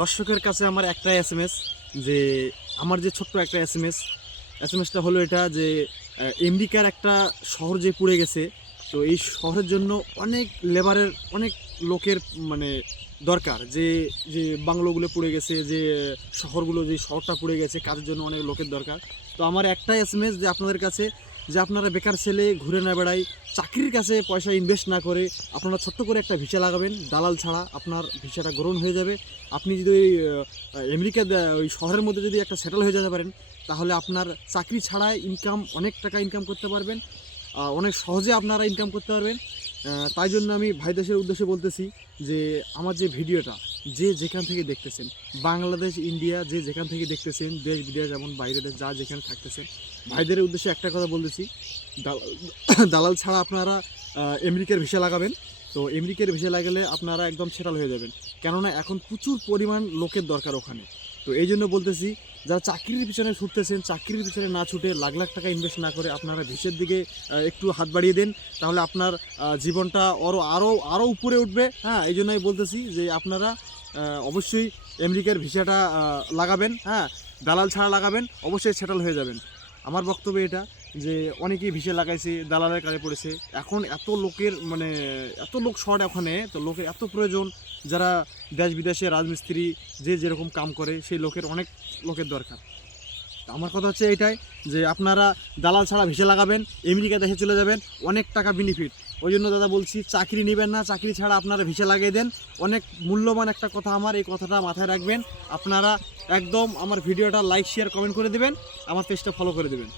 দর্শকের কাছে আমার একটাই এসএমএস যে আমার যে ছোট্ট একটা এসএমএসটা হলো এটা যে আমেরিকার একটা শহর যে পুড়ে গেছে। তো এই শহরের জন্য অনেক লেবারের অনেক লোকের মানে দরকার, যে যে বাংলোগুলো পুড়ে গেছে, যে শহরগুলো যে শহরটা পুড়ে গেছে, কাজের জন্য অনেক লোকের দরকার। তো আমার একটাই এসএমএস যে আপনাদের কাছে, যে আপনারা বেকার ছেলে ঘুরে না বেড়াই, চাকরির কাছে পয়সা ইনভেস্ট না করে আপনারা ছোট্ট করে একটা ভিসা লাগাবেন, দালাল ছাড়া আপনার ভিসাটা গ্রহণ হয়ে যাবে। আপনি যদি ওই আমেরিকা ওই শহরের মধ্যে যদি একটা সেটেল হয়ে যেতে পারেন, তাহলে আপনার চাকরি ছাড়াই অনেক টাকা ইনকাম করতে পারবেন, অনেক সহজে আপনারা ইনকাম করতে পারবেন। তাই জন্য আমি ভাই দেশের উদ্দেশ্যে বলতেছি যে আমার যে ভিডিওটা যে যেখান থেকে দেখতেছেন, বাংলাদেশ, ইন্ডিয়া, যে যেখান থেকে দেখতেছেন, দেশ বিদেশ যেমন বাইরে দেশ যা যেখানে থাকতেছেন, ভাইদের উদ্দেশ্যে একটা কথা বলতেছি, দালাল ছাড়া আপনারা আমেরিকার ভিসা লাগাবেন। তো আমেরিকার ভিসা লাগালে আপনারা একদম সেটেল হয়ে যাবেন, কেননা এখন প্রচুর পরিমাণ লোকের দরকার ওখানে। তো এই জন্য বলতেছি, যারা চাকরির পিছনে ছুটতেছেন, চাকরির পিছনে না ছুটে লাখ লাখ টাকা ইনভেস্ট না করে আপনারা ভিসার দিকে একটু হাত বাড়িয়ে দেন, তাহলে আপনার জীবনটা আরও উপরে উঠবে। হ্যাঁ, এই জন্য আমি বলতেছি যে আপনারা অবশ্যই আমেরিকার ভিসাটা লাগাবেন। হ্যাঁ, দালাল ছাড়া লাগাবেন, অবশ্যই সেটেল হয়ে যাবেন। আমার বক্তব্য এটা যে অনেকেই ভিসা লাগাইছে, দালালের কাজে পড়েছে। এখন এত লোকের এত লোক শর্ট ওখানে, তো লোকের এত প্রয়োজন, যারা দেশ বিদেশে রাজমিস্ত্রি যে যেরকম কাম করে সেই অনেক লোকের দরকার। আমার কথা হচ্ছে এটাই যে আপনারা দালাল ছাড়া ভিসা লাগাবেন, আমেরিকা দেশে চলে যাবেন, অনেক টাকা বেনিফিট। ওই জন্য দাদা বলছি, চাকরি নেবেন না, চাকরি ছাড়া আপনারা ভিসা লাগিয়ে দেন। অনেক মূল্যবান একটা কথা আমার, এই কথাটা মাথায় রাখবেন। আপনারা একদম আমার ভিডিওটা লাইক, শেয়ার, কমেন্ট করে দেবেন, আমার পেজটা ফলো করে দেবেন।